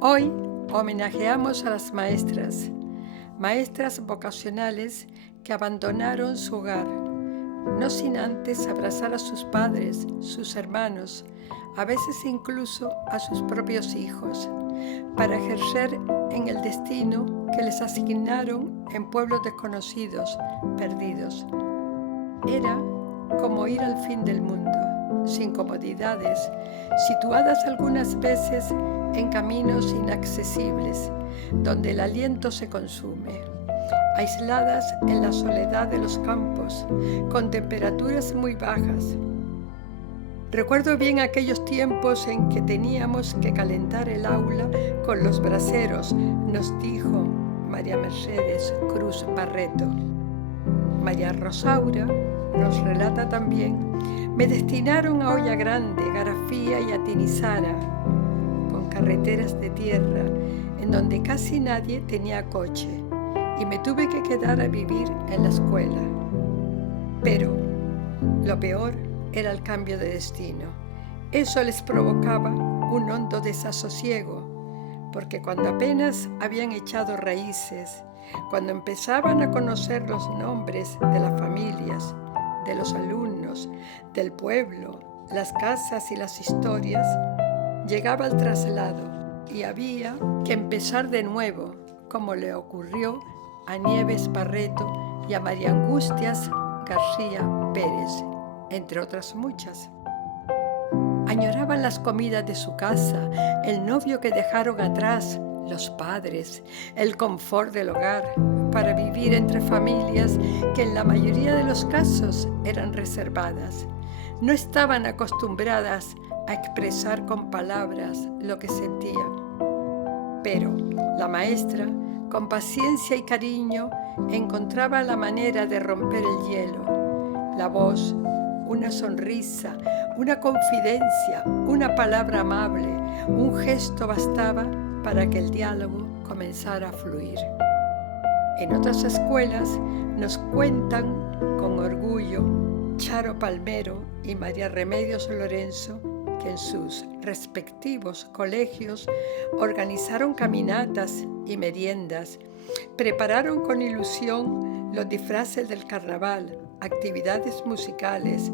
Hoy homenajeamos a las maestras vocacionales que abandonaron su hogar, no sin antes abrazar a sus padres, sus hermanos, a veces incluso a sus propios hijos, para ejercer en el destino que les asignaron en pueblos desconocidos, perdidos. Era como ir al fin del mundo, sin comodidades, situadas algunas veces en caminos inaccesibles, donde el aliento se consume, aisladas en la soledad de los campos, con temperaturas muy bajas. Recuerdo bien aquellos tiempos en que teníamos que calentar el aula con los braseros, nos dijo María Mercedes Cruz Barreto. María Rosaura nos relata también: me destinaron a Olla Grande, Garafía y a Tinizara, con carreteras de tierra, en donde casi nadie tenía coche, y me tuve que quedar a vivir en la escuela. Pero lo peor era el cambio de destino. Eso les provocaba un hondo desasosiego, porque cuando apenas habían echado raíces, cuando empezaban a conocer los nombres de las familias, de los alumnos, del pueblo, las casas y las historias, llegaba el traslado y había que empezar de nuevo, como le ocurrió a Nieves Barreto y a María Angustias García Pérez, entre otras muchas. Añoraban las comidas de su casa, el novio que dejaron atrás, los padres, el confort del hogar, para vivir entre familias que en la mayoría de los casos eran reservadas. No estaban acostumbradas a expresar con palabras lo que sentían. Pero la maestra, con paciencia y cariño, encontraba la manera de romper el hielo. La voz, una sonrisa, una confidencia, una palabra amable, un gesto bastaba para que el diálogo comenzara a fluir. En otras escuelas nos cuentan con orgullo Charo Palmero y María Remedios Lorenzo, que en sus respectivos colegios organizaron caminatas y meriendas, prepararon con ilusión los disfraces del carnaval, actividades musicales,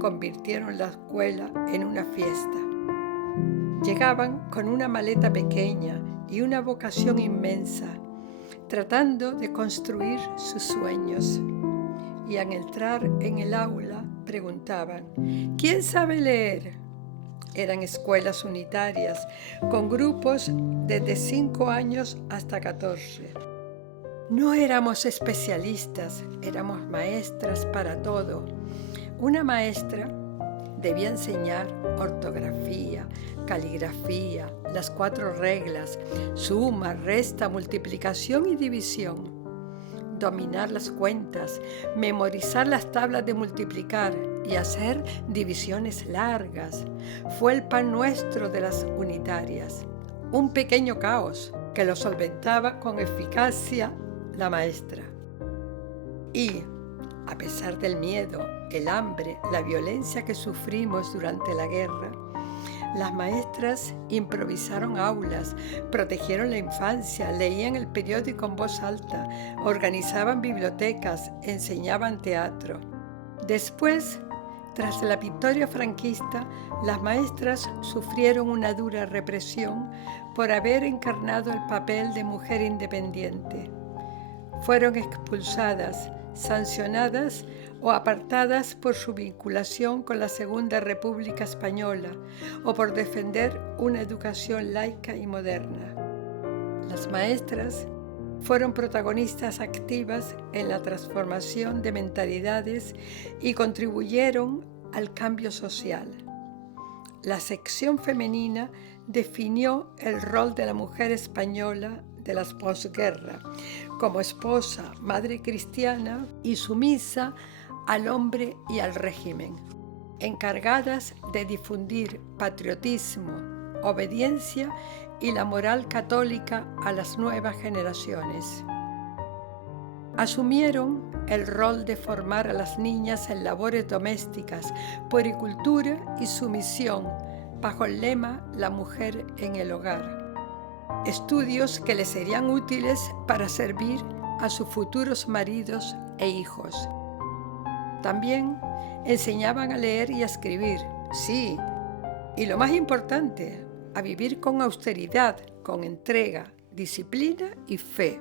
convirtieron la escuela en una fiesta. Llegaban con una maleta pequeña y una vocación inmensa, tratando de construir sus sueños. Y al entrar en el aula preguntaban: ¿quién sabe leer? Eran escuelas unitarias, con grupos desde 5 años hasta 14. No éramos especialistas, éramos maestras para todo. Una maestra debía enseñar ortografía, caligrafía, las 4 reglas, suma, resta, multiplicación y división. Dominar las cuentas, memorizar las tablas de multiplicar y hacer divisiones largas. Fue el pan nuestro de las unitarias, un pequeño caos que lo solventaba con eficacia la maestra. Y, a pesar del miedo, el hambre, la violencia que sufrimos durante la guerra, las maestras improvisaron aulas, protegieron la infancia, leían el periódico en voz alta, organizaban bibliotecas, enseñaban teatro. Después, tras la victoria franquista, las maestras sufrieron una dura represión por haber encarnado el papel de mujer independiente. Fueron expulsadas, sancionadas o apartadas por su vinculación con la Segunda República Española o por defender una educación laica y moderna. Las maestras fueron protagonistas activas en la transformación de mentalidades y contribuyeron al cambio social. La sección femenina definió el rol de la mujer española de la posguerra como esposa, madre cristiana y sumisa al hombre y al régimen, encargadas de difundir patriotismo, obediencia y la moral católica a las nuevas generaciones. Asumieron el rol de formar a las niñas en labores domésticas, puericultura y sumisión, bajo el lema La mujer en el hogar. estudios que les serían útiles para servir a sus futuros maridos e hijos. También enseñaban a leer y a escribir, sí, y lo más importante, a vivir con austeridad, con entrega, disciplina y fe.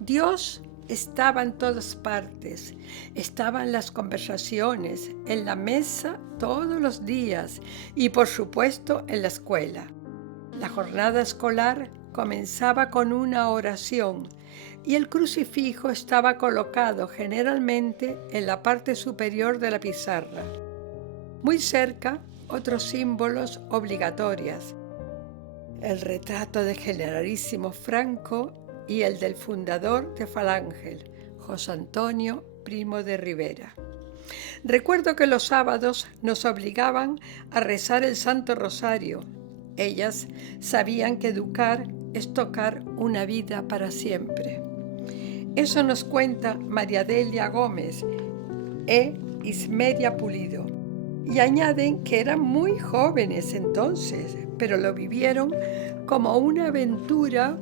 Dios estaba en todas partes, estaba en las conversaciones, en la mesa todos los días y por supuesto en la escuela. La jornada escolar comenzaba con una oración y el crucifijo estaba colocado generalmente en la parte superior de la pizarra. Muy cerca, otros símbolos obligatorios: el retrato del generalísimo Franco y el del fundador de Falange, José Antonio Primo de Rivera. Recuerdo que los sábados nos obligaban a rezar el Santo Rosario. Ellas sabían que educar es tocar una vida para siempre. Eso nos cuenta María Delia Gómez e Ismeria Pulido. Y añaden que eran muy jóvenes entonces, pero lo vivieron como una aventura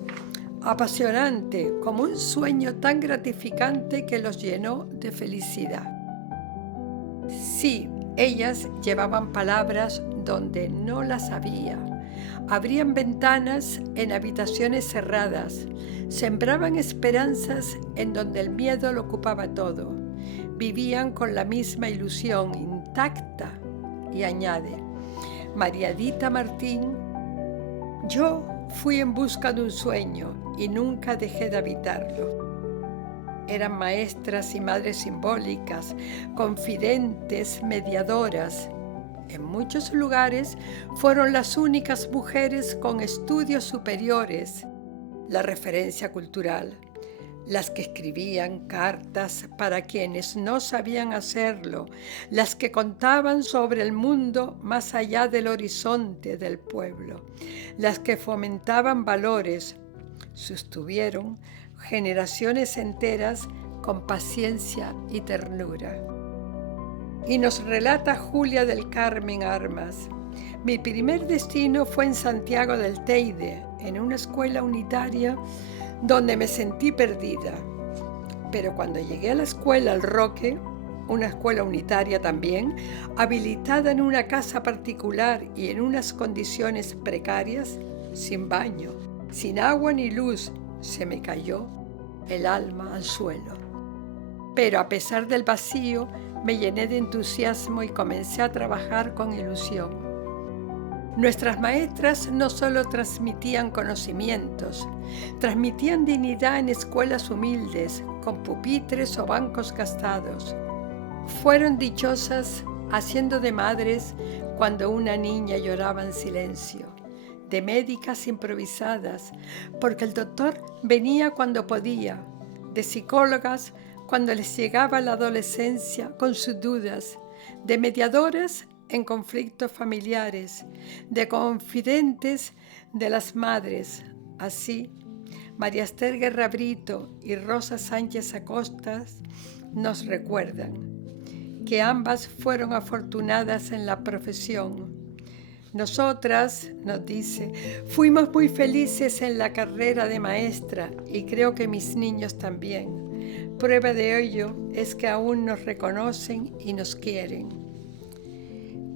apasionante, como un sueño tan gratificante que los llenó de felicidad. Sí, ellas llevaban palabras donde no las había. Abrían ventanas en habitaciones cerradas, sembraban esperanzas en donde el miedo lo ocupaba todo. Vivían con la misma ilusión intacta. Y añade, Mariadita Martín: yo fui en busca de un sueño y nunca dejé de habitarlo. Eran maestras y madres simbólicas, confidentes, mediadoras. En muchos lugares fueron las únicas mujeres con estudios superiores, la referencia cultural, las que escribían cartas para quienes no sabían hacerlo, las que contaban sobre el mundo más allá del horizonte del pueblo, las que fomentaban valores, sostuvieron generaciones enteras con paciencia y ternura. Y nos relata Julia del Carmen Armas: mi primer destino fue en Santiago del Teide, en una escuela unitaria donde me sentí perdida. Pero cuando llegué a la escuela El Roque, una escuela unitaria también, habilitada en una casa particular y en unas condiciones precarias, sin baño, sin agua ni luz, se me cayó el alma al suelo. Pero a pesar del vacío, me llené de entusiasmo y comencé a trabajar con ilusión. Nuestras maestras no solo transmitían conocimientos, transmitían dignidad en escuelas humildes, con pupitres o bancos gastados. Fueron dichosas haciendo de madres cuando una niña lloraba en silencio, de médicas improvisadas, porque el doctor venía cuando podía, de psicólogas cuando les llegaba la adolescencia con sus dudas, de mediadoras en conflictos familiares, de confidentes de las madres. Así, María Esther Guerra Brito y Rosa Sánchez Acosta nos recuerdan que ambas fueron afortunadas en la profesión. Nosotras, nos dice, fuimos muy felices en la carrera de maestra y creo que mis niños también. Prueba de ello es que aún nos reconocen y nos quieren.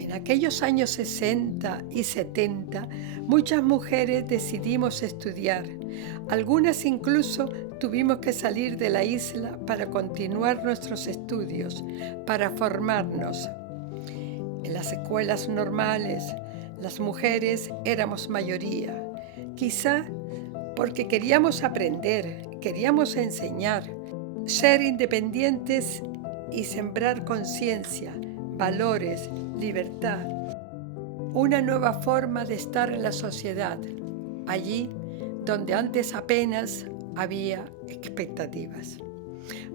En aquellos años 60 y 70, muchas mujeres decidimos estudiar. Algunas incluso tuvimos que salir de la isla para continuar nuestros estudios, para formarnos. En las escuelas normales, las mujeres éramos mayoría, quizá porque queríamos aprender, queríamos enseñar, ser independientes y sembrar conciencia, valores, libertad, una nueva forma de estar en la sociedad, allí donde antes apenas había expectativas.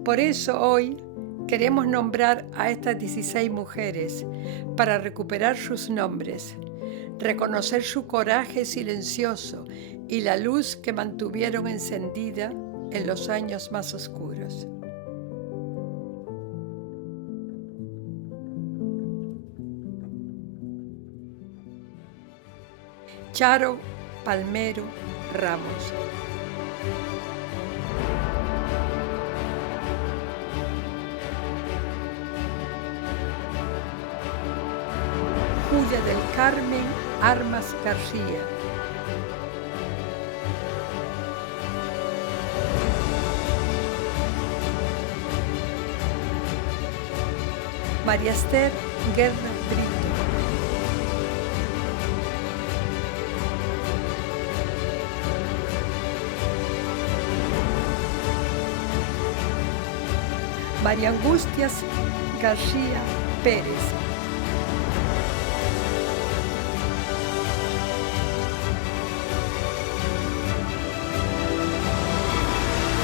Por eso hoy queremos nombrar a estas 16 mujeres para recuperar sus nombres, reconocer su coraje silencioso y la luz que mantuvieron encendida en los años más oscuros. Charo Palmero Ramos. Julia del Carmen Armas García. María Esther Guerra Brito. María Angustias García Pérez.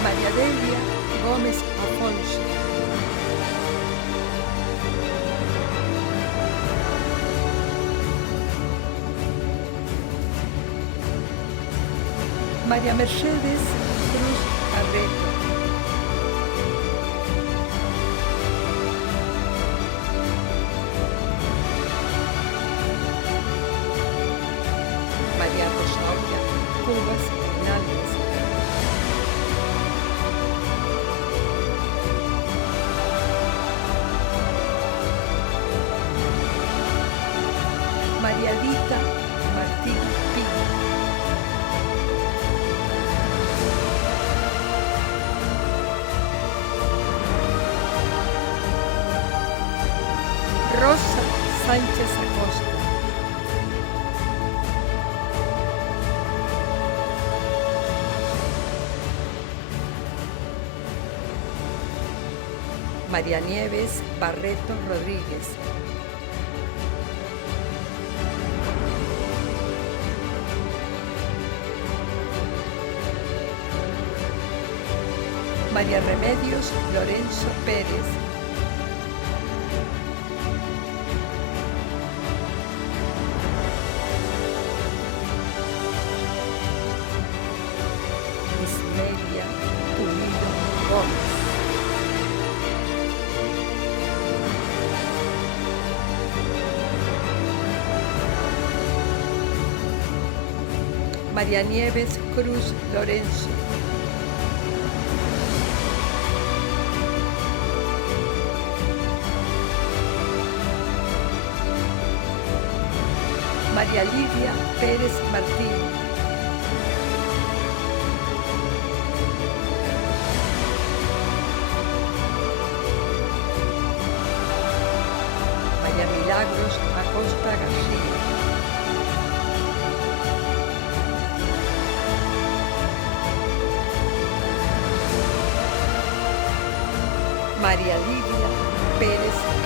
María Delia Gómez Afonso. María Mercedes Cruz Carreto. María Rosaura Cubas Hernández. María Dita Martín Pino. Rosa Sánchez Acosta. María Nieves Barreto Rodríguez. María Remedios Lorenzo Pérez. Ismelia Pulido Gómez. María Nieves Cruz Lorenzo. María Lidia Pérez Martín. María Milagros Acosta García. María Lidia Pérez